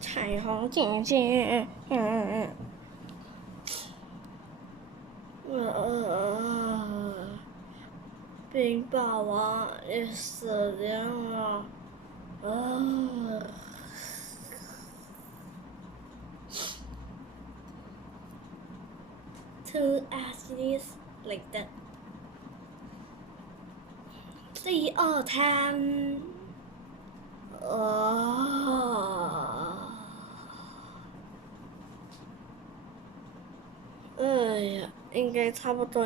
彩虹姐姐，冰霸王也死掉了，Two ashes like that. 第二摊，哎呀，应该差不多，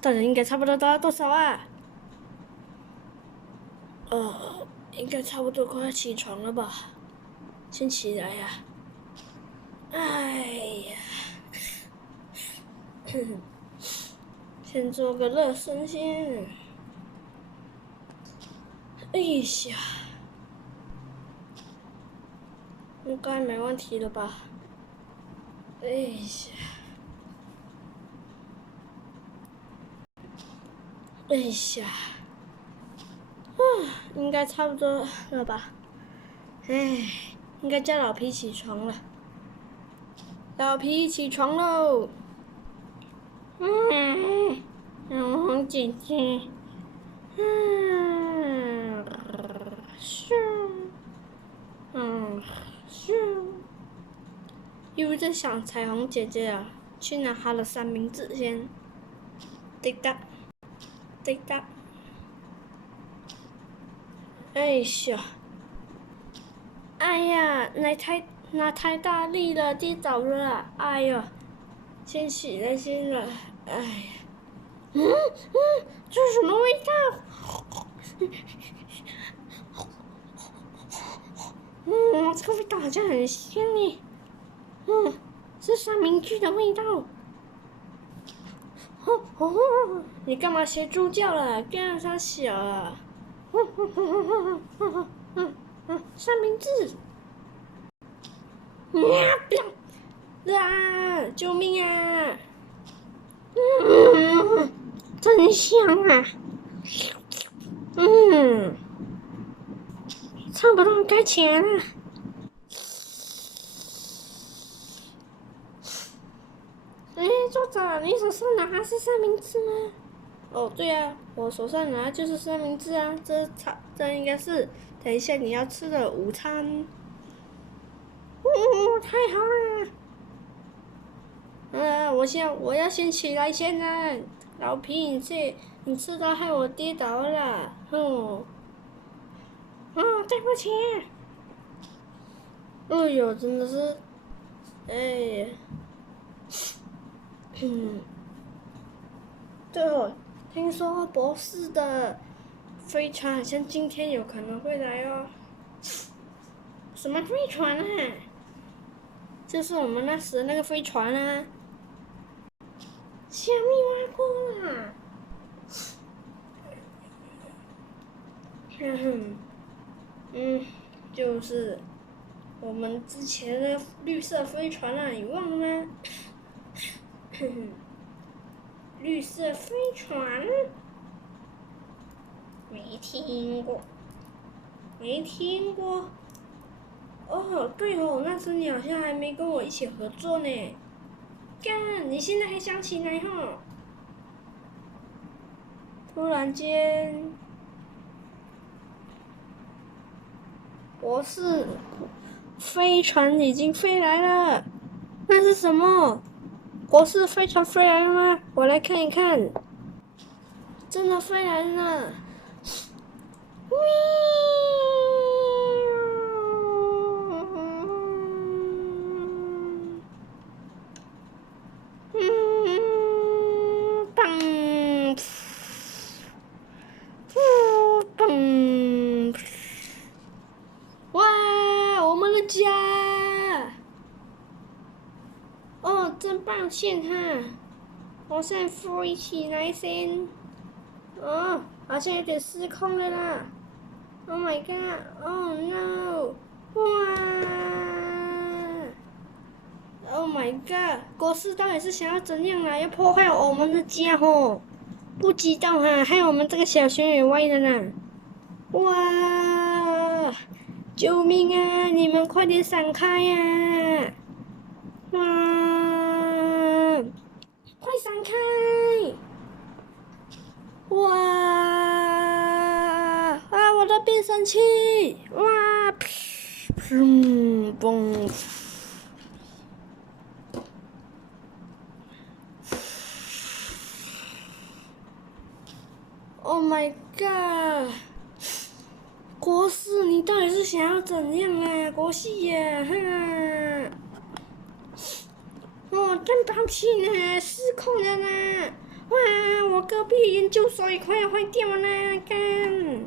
大家应该差不多到多少啊？应该差不多快要起床了吧？先起来呀！哎呀，先做个热身先。哎呀，应该没问题了吧？哎呀，哎呀，应该差不多了吧？哎，应该叫老皮起床了。老皮起床喽！小红姐姐，又在想彩虹姐姐啊，去拿她的三明治先。滴答，滴答。哎呀，哎呀，拿太大力了，跌倒了啦！哎呀，先起来先了。哎呀，这是什么味道？这个味道好像很香耶。是三明治的味道。你干嘛学猪叫了？干啥小啊？三明治。救命啊！真香啊！差不多该起来了。作者，你手上拿的是三明治吗？哦，对啊，我手上拿的就是三明治啊，这应该是等一下你要吃的午餐。太好了！我要先起来先啊，老皮，你吃到害我跌倒了，对不起。哎呦，真的是，哎呀，对哦，听说博士的飞船好像今天有可能会来哦。什么飞船啊？就是我们那时的那个飞船啊。虾米挖过啦！就是我们之前的绿色飞船啊，你忘了吗？绿色飞船，没听过。哦，对哦，那次你好像还没跟我一起合作呢。干，你现在还想起来哈？突然间，博士，飞船已经飞来了。那是什么？博士飞船飞来了吗？我来看一看。真的飞来了。哇，我们的家！哦，真抱歉哈，我先飞起来先。好像有点失控了啦。Oh my god! Oh no! 哇 ！Oh my god！国师到底是想要怎样啊？要破坏我们的家吼！不知道哈，害我们这个小熊也歪了呢。哇！救命啊！你们快点闪开呀！哇！快闪开！哇！啊！我的变声器！哇！砰！嘣！Oh my god！国师，你到底是想要怎样啊？国师呀，哈！哦，真抱歉啊，失控了啦！哇，我隔壁研究所也快要坏掉了，干！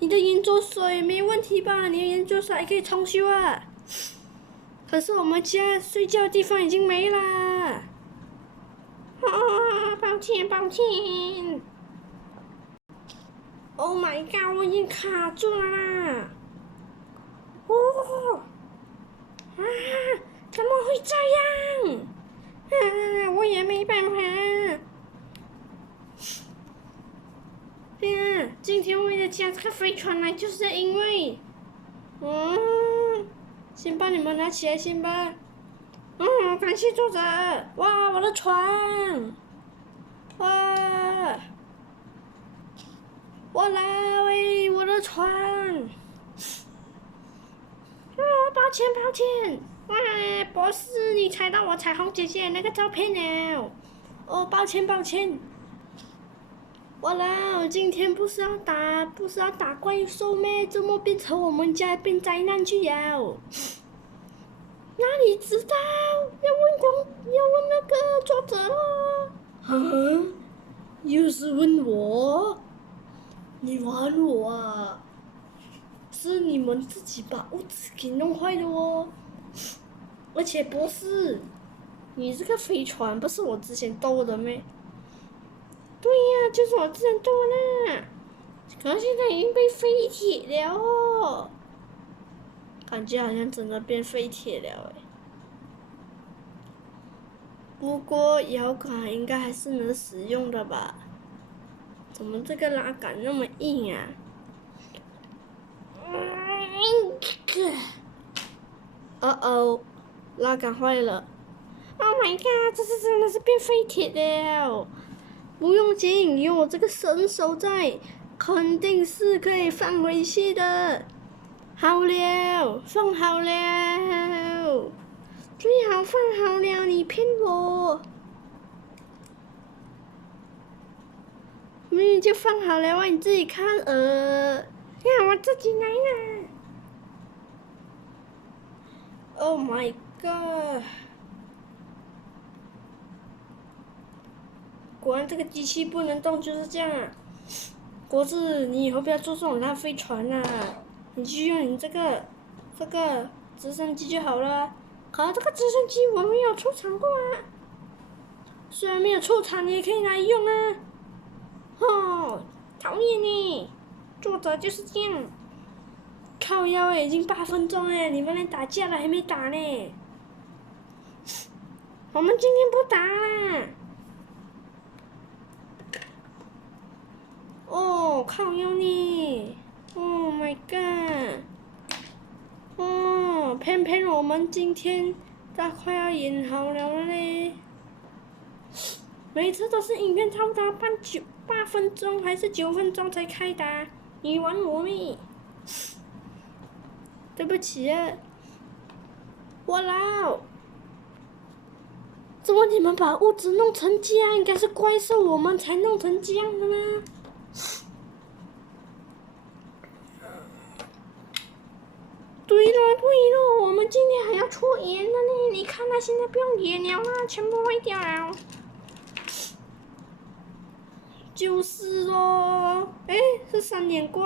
你的研究所也没问题吧？你的研究所还可以重修啊。可是我们家睡觉的地方已经没了。啊，抱歉，抱歉。Oh my god！我已经卡住了啦！哦，啊，怎么会这样？啊，我也没办法。对啊，今天为了加这个飞船来，就是因为，先把你们拿起来先吧。感谢作者。哇，我的船！哇！我来喂，我的船！抱歉抱歉。哇，博士，你踩到我彩虹姐姐那个照片了。哦，抱歉抱歉。哇啦！今天不是要打怪兽咩？怎么变成我们家变灾难去了？哪里知道？要问那个作者咯。啊？又是问我？你玩我啊？是你们自己把屋子给弄坏的哦。而且博士，你这个飞船不是我之前斗的咩？对呀，就是我之前斗的，可是现在已经被废铁了哦。感觉好像真的变废铁了诶。不过摇杆应该还是能使用的吧？怎么这个拉杆那么硬啊？哦，拉杆坏了。Oh my god！这次真的是变废铁了。不用紧，有我这个神手在，肯定是可以放回去的。好了，放好了，最好放好了，你骗我。明明就放好了啊，你自己看看我自己来啦。Oh my god！果然这个机器不能动就是这样啊。国志，你以后不要坐这种烂飞船啦，你就用你这个直升机就好了。可是这个直升机我没有出厂过啊。虽然没有出厂，你也可以来用啊。哦，讨厌呢，作者就是这样。靠腰诶，已经8分钟诶，你们来打架了还没打呢。我们今天不打啦。哦，靠腰呢。Oh my god！哦，偏偏我们今天都快要演好了嘞。每次都是影片差不多8分钟还是9分钟才开打，你玩我咩？对不起啊，我老，怎么你们把屋子弄成这样？应该是怪兽我们才弄成这样的吗？对了，我们今天还要出盐了呢，你看它现在不用盐了啦，全部坏掉了。就是咯，哎，是3眼怪。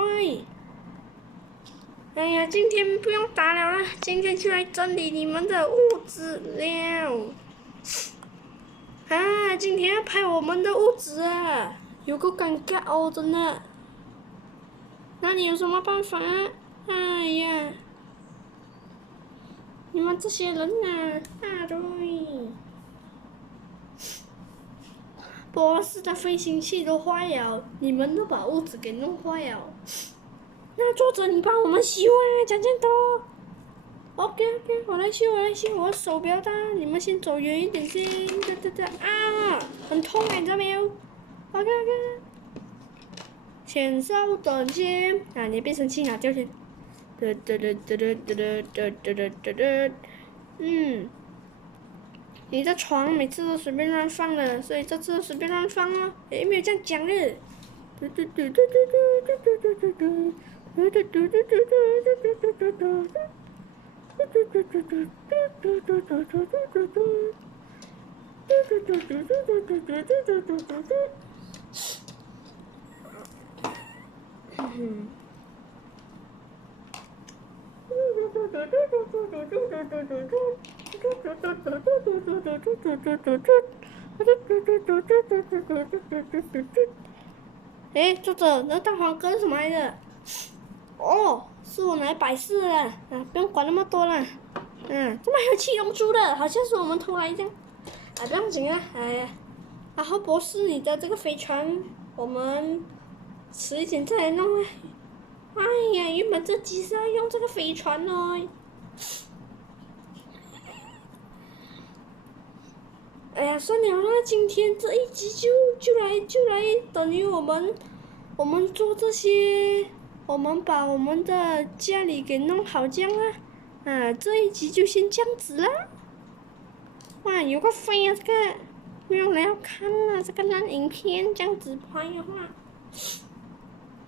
哎呀，今天不用打了啦，今天就来整理你们的屋子了。啊，今天要拍我们的屋子啊，有够尴尬哦，真的。那你有什么办法？哎呀，你们这些人啊，对。博士的飞行器都坏了，你们都把屋子给弄坏了。那作者你帮我们修啊，讲这样多。OK， 我来修，我手比较大，你们先走远一点先。对啊，很痛哎，你知道没有？OK， 先稍等先。啊，你变声器拿掉先。你的床每次都随便乱放的，所以这次随便乱放哦。诶，没有这样讲的。哎，作者，那大黄鸽是什么来的？哦，是我拿来摆饰的，啊，不用管那么多了。怎么还有七龙珠的？好像是我们偷来的。啊，不用紧啊，哎呀。然后博士，你的这个飞船，我们迟一点再来弄啊。哎呀，原本这集是要用这个飞船哦。哎呀，算了啦，今天这一集就来等于我们做这些，我们把我们的家里给弄好这样啊，这一集就先这样子啦。哇，有个飞啊，这个没有人要看啊，这个烂影片这样子拍的话。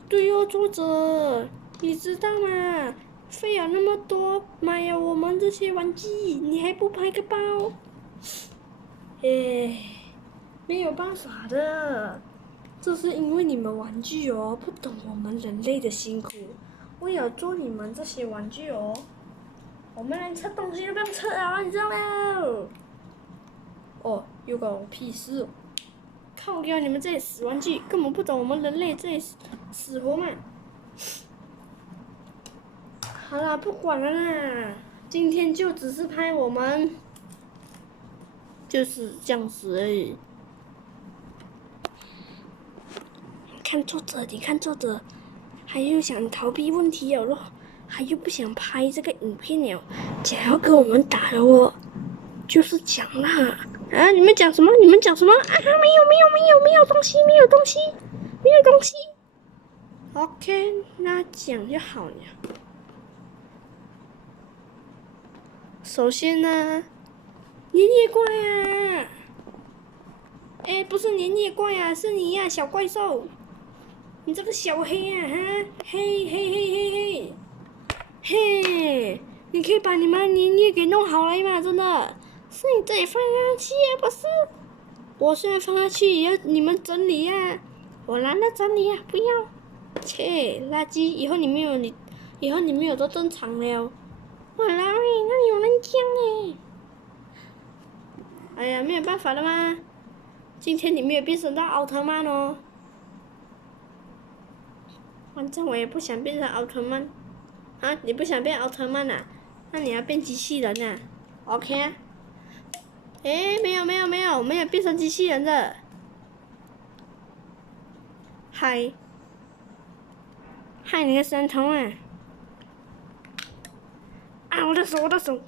对哦，作者，你知道吗？费了那么多买了我们这些玩具，你还不拍个包？没有办法的，这是因为你们玩具哦不懂我们人类的辛苦。为了做你们这些玩具哦，我们连吃东西都不用吃啊，你知道吗？哦，又关我屁事哦！靠掉你们这些死玩具，根本不懂我们人类这些死活嘛！好啦，不管了啦，今天就只是拍我们，就是这样子而已。你看作者，还又想逃避问题了咯，还又不想拍这个影片了，想要跟我们打了哦，就是讲啦。啊！你们讲什么？啊！没有东西。OK， 那讲就好了。首先呢，年夜怪啊！哎，不是年夜怪啊，是你呀，小怪兽！你这个小黑啊，哈，嘿，你可以把你们年夜给弄好来嘛，真的。是你自己放下去啊，不是？我现在放下去也要你们整理呀，我懒得整理啊，不要。切，垃圾！以后你没有都正常了。哇啦喂，那里有人讲呢。哎呀，没有办法了吗？今天你没有变身到奥特曼哦。反正我也不想变成奥特曼。啊，你不想变奥特曼啊？那你要变机器人啊 ？OK 啊。没有变成机器人的。嗨，你个神童啊！啊，我的手，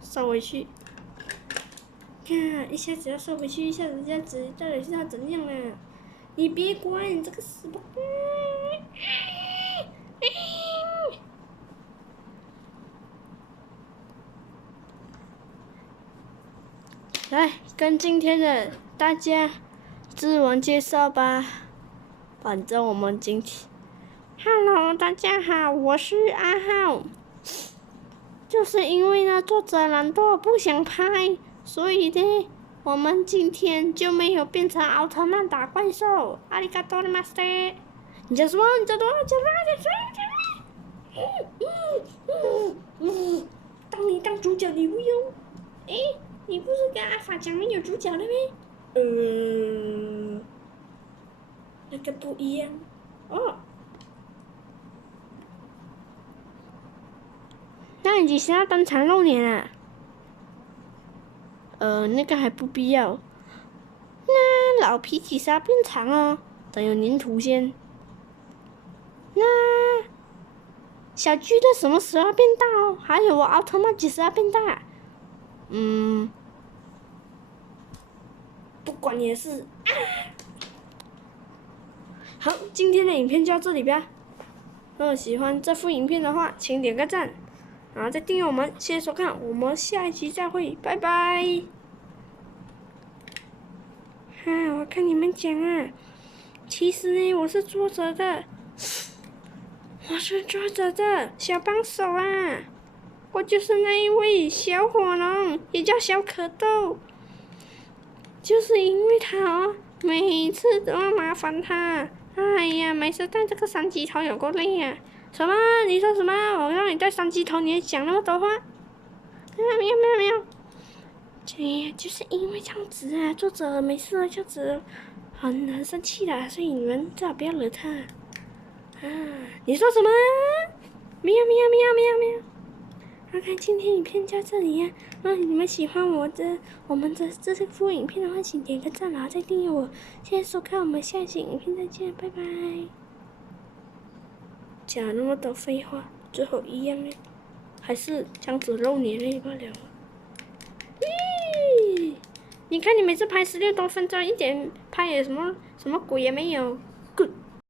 收回去。看，一下子要收回去，一下子这样子，到底是要怎样啊？你别管，你这个死吧！来，跟今天的大家自我介绍吧。反正我们今天 ，Hello， 大家好，我是阿浩。就是因为呢，作者懒惰不想拍，所以呢，我们今天就没有变成奥特曼打怪兽。阿里嘎多的马斯。你叫什么？当你当主角你不用。你不是跟阿法讲没有主角了咩？那个不一样。哦。那你几时要登场露脸啊？那个还不必要。那老皮几时要变长哦？等有粘土先。那小巨的什么时候变大哦？还有我奥特曼几时要变大？不管也是。好，今天的影片就到这里吧。如果喜欢这部影片的话，请点个赞，然后再订阅我们。谢谢收看，我们下一期再会，拜拜。我跟你们讲啊，其实呢，我是作者的小帮手啊，我就是那一位小火龙，也叫小可豆，就是因为他哦，每次都要麻烦他，哎呀，每次带这个三级头有够累啊！什么？你说什么？我让你带三级头，你还讲那么多话？没有。对，就是因为这样子啊，作者每次都这样子，很生气的，所以你们最好不要惹他。你说什么？没有。OK，今天影片就到这里呀。如果你们喜欢我们的这部影片的话，请点个赞，然后再订阅我。谢谢收看，我们下期影片再见，拜拜。讲那么多废话，最后一样呢，还是这样子露脸而已罢了。你看你每次拍16多分钟，一点拍也什么鬼也没有。